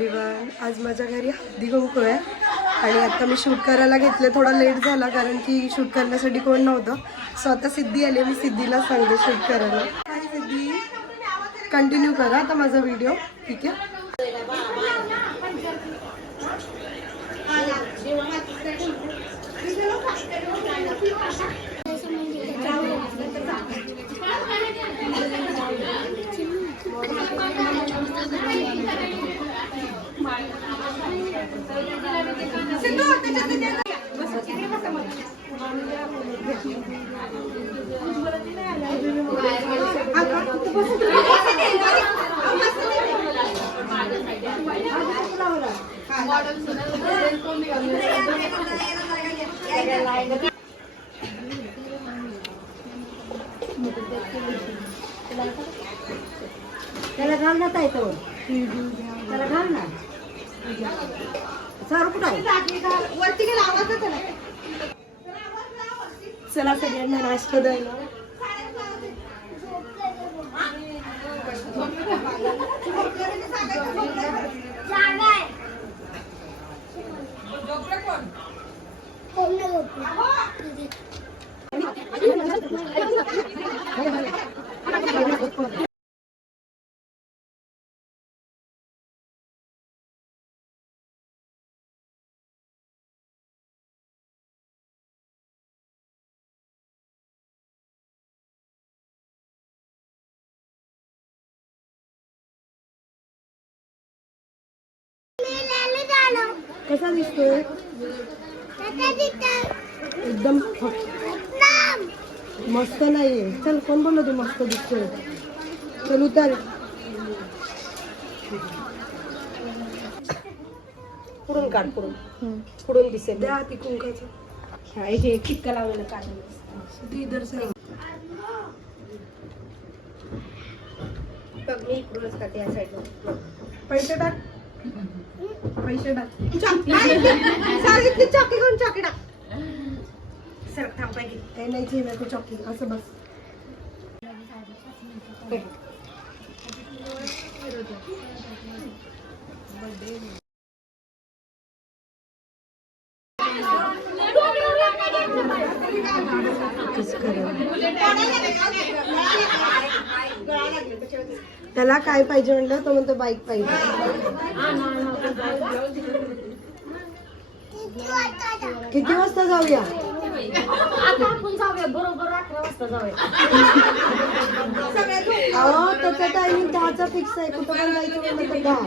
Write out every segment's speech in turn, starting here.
आज माझ्या घरी हळदी कुंकू आहे आणि आता मी शूट करायला घेतले. थोडा लेट झाला कारण की शूट करण्यासाठी कोण नव्हतं. सो आता सिद्धी आली, मी सिद्धीला सांगते शूट करायला. हाय सिद्धी, कंटिन्यू करा आता माझा व्हिडिओ, ठीक आहे? त्याला घाल ना ताई तो, त्याला घाल ना. सारू कुठं आहे? वरती गेला आवाज त्याला. चला सगळ्यांना नाश्ता द्यायला. कसा दिसतोय? एकदम मस्त नाहीये. चल, कोण बोललो तू मस्त दिसतोय? चल उतर. पुढून काढ, पुढून दिसेल. द्या ती कुंकाचं. हा, इथे टिक्का लावलेला काढून इधर से बघ, मी इकडूनच काढते या साईडला. पैसे टाक, पैसे टाक. सांगितली चॉकी घेऊन चॉकी टाक. सर थांब पाहिजे. काही नाही ठेवा तू चॉकी, असं बस. त्याला काय पाहिजे म्हणलं तो म्हणतो बाईक पाहिजे. किती वाजता जाऊया? बरोबर 11 वाजता जाऊया. अहो त्याचा टायमिंग 10चा फिक्स आहे. कुठं पण जायचं म्हणलं तर 10.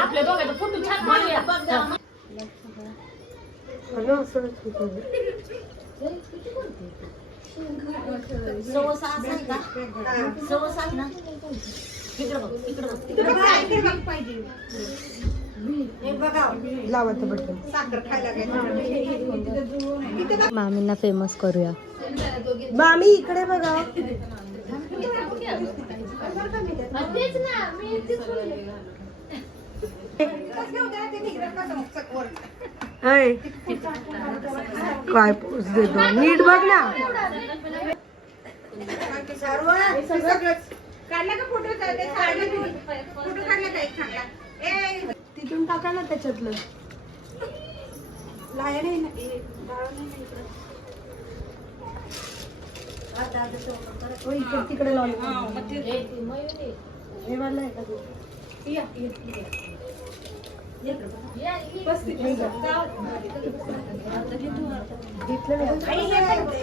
आपल्या दोघांचा फोटो छान काढूया. लावायचं बटन. मामींना फेमस करूया. मामी इकडे बघा. काय पोच देतो, नीट बघ ना. तिथून टाका ना त्याच्यातलं. इकडे तिकडे लावले. हे वाला आहे का तू?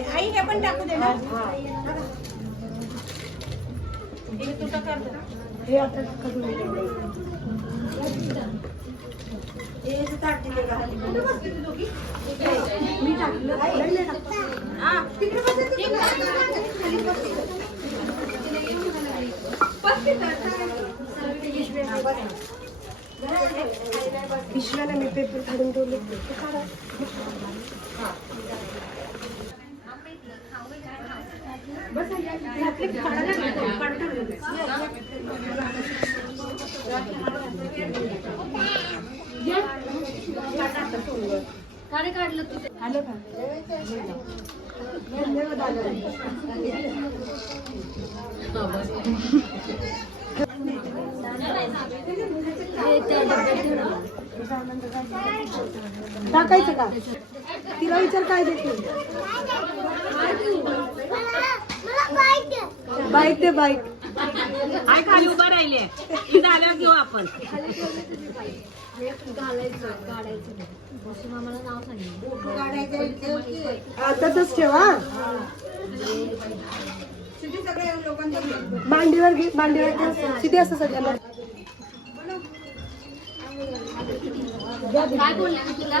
आई हे पण टाकू दे ना. हे आता करून मी टाकलं. पिशव्याला मी पेपर काढून ठेवले. काढलं तुझे आलं का? धन्यवाद. आलं. टाकायचं का? तिला विचार काय देते. बाईक दे बाईक. काय खाली उभा राहिले झाल्यावर घेऊ आपण. तसंच ठेवा. मांडीवर घे, मांडीवर घे. किती असतं सगळ्यांना? काय बोलले मी तुला?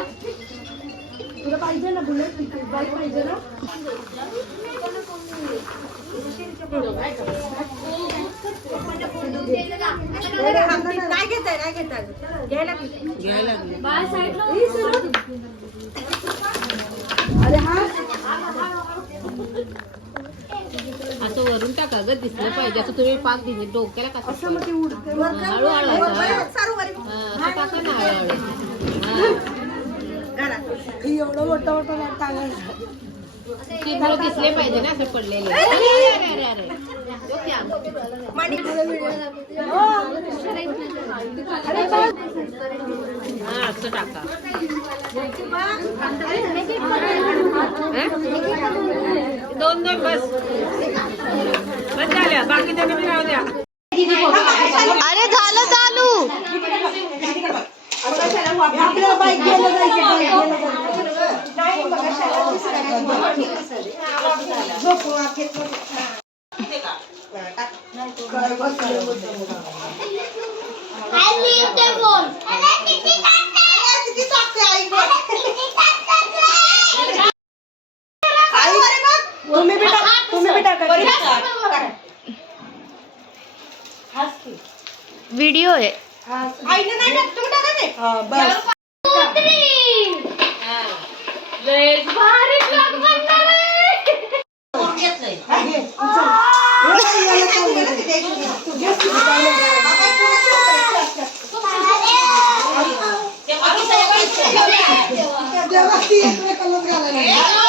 तुला पाहिजे ना बुलेट बाईक पाहिजे ना? काय घेताय काय घेताय घ्यायला घ्यायला. अरे हा असं वरून टाका ग दिसलं पाहिजे. असं तुम्ही पाक दिले डोक्याला कसं असं मग ती उडते. हळूहळू असं टाका ना हळूहळू. ही एवढं मोठं मोठं नाही टांगायचं. ती मुलं दिसले पाहिजे ना असं पडलेले. अरे अरे अरे हा असं टाका. दोन दोन बस बस झाल्या. बाकी त्यांना बी राहू द्या. अरे झालं चालू. आपल्याला बाईक घ्यायला जायचं. तुम्ही बी टाका. व्हिडिओ आहे. बस घालायला